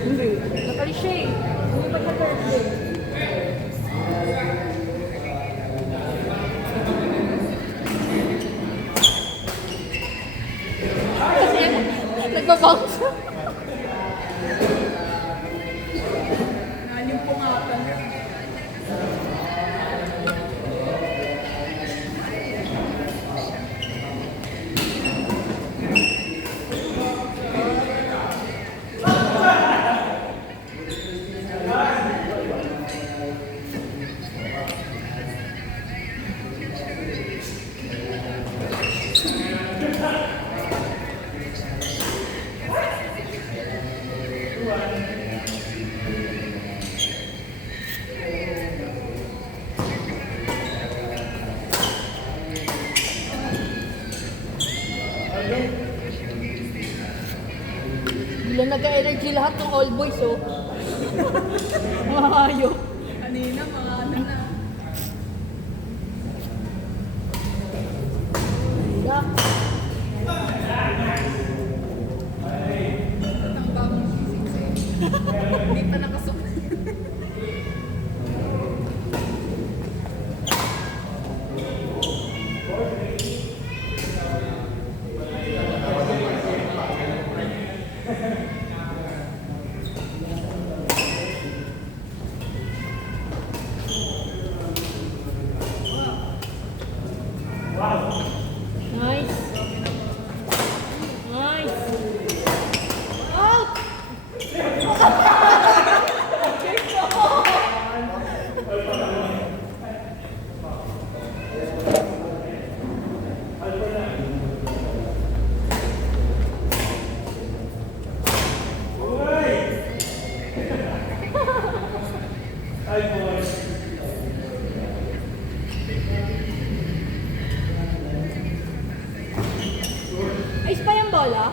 Hindi. Nakalis siya eh. Hindi pa siya birthday. Kasi nagbabounce. Yung pungatan. Bila nagka-energy lahat ng all boys, oh. Mga hayop. Kanina, mga ano na. Yak. Ang bagong sisig sa'yo. Hindi pa nakasuot. Nice. Nice. Out! Ayos pa yung bola?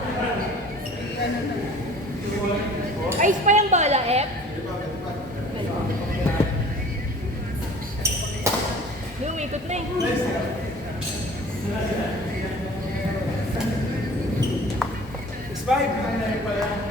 Ayos pa yung bola, F? May umikot na eh. It's 5.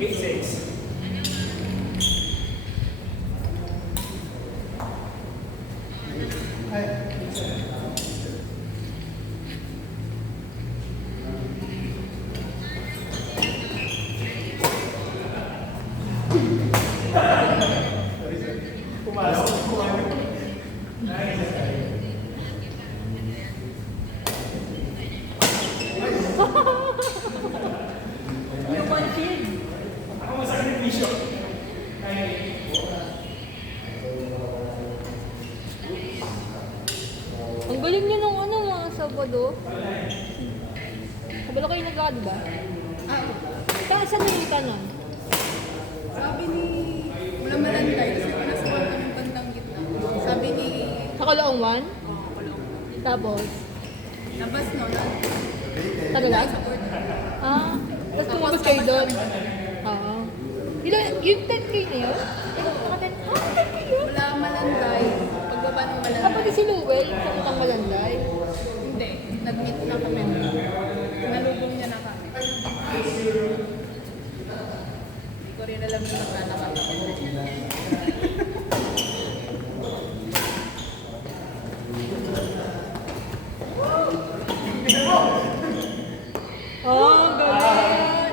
Eight, 6. Yung one shield. Ako masakripisyo. Ang galing niyo nung ano mga Sabado. Sabado kayo nagkaka, diba? Saan na yung kanon? Sabi ni... Walang malantay kasi pinasukan kami bandang gitna. Sabi ni... Sa Kalaong 1? Tapos? Labas no, na... Tagalag? Sa board. Ah, tapos tumabas kayo doon? Oo. Yung 10K na yun? Naka-10K? Ah, 10K yun? Wala malantay. Pagbaba ng Ah, malantay. pati si Luwel, sa utang malanday. Hindi. Nag-meet na kami. Nalubong niya na kami. Hindi ko rin alam yung magkano kami. Oh, galing!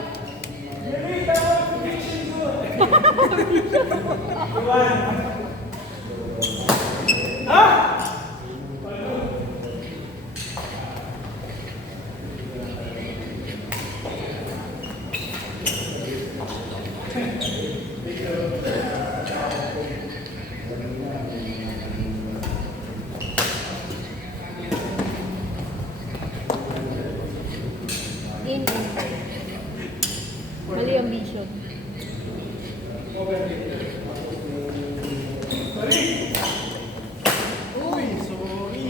In. Mali ang vision. Uy, sorry.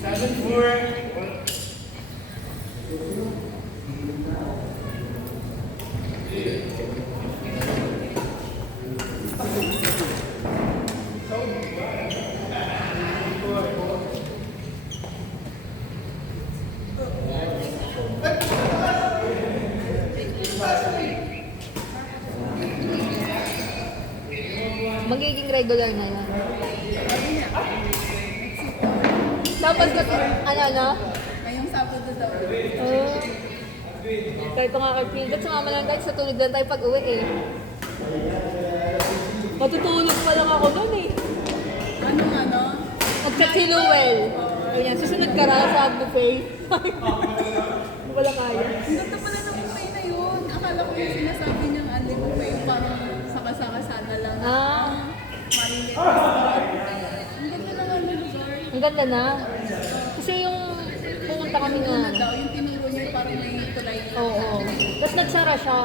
Seven, four. Magiging regular na yan. Dapat kasi, ano? Ngayong Sabado daw. Oh. Kahit pa nga kay Phil, sumama lang kahit sa tulog lang tayo pag uwi eh. Matutulog pa lang ako nun eh. Anong ano? Mag-chat si Luel. Ayan, susunod ka na sa buffet. Wala kaya. Ang ganda pala ng buffet na yun. Akala ko yung sinasabi niyang Ali buffet, yung parang sakasakasana lang. Marinate restaurant. Ang ganda na nga ng lugar. Ang ganda na. Kasi yung pumunta kami nga. Una daw, yung tinuro niya parang may tulay. Oo. Tapos nagsara siya.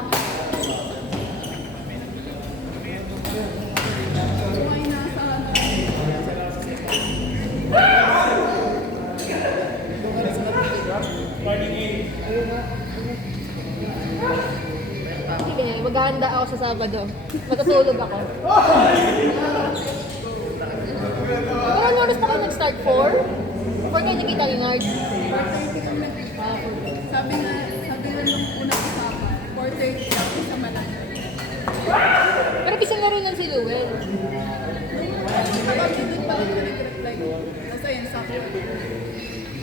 Kumain na sa ano. Morning eight. Sige, maghahanda ako sa Sabado. Matutulog ako. Pero ano oras pa kayo nag-start? 4? 4 kayo nakita ni Nard? 4:30 kami nag- Ah, 4. Sabi nga nung unang usapan, 4:30 lang sa Malaya. Pero gising na rin lang si Luel. Kapag doon pa lang siya nag-reply. Basta yun, sakto.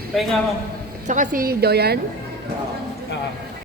Pahinga mo. Tsaka si Joyan. Ang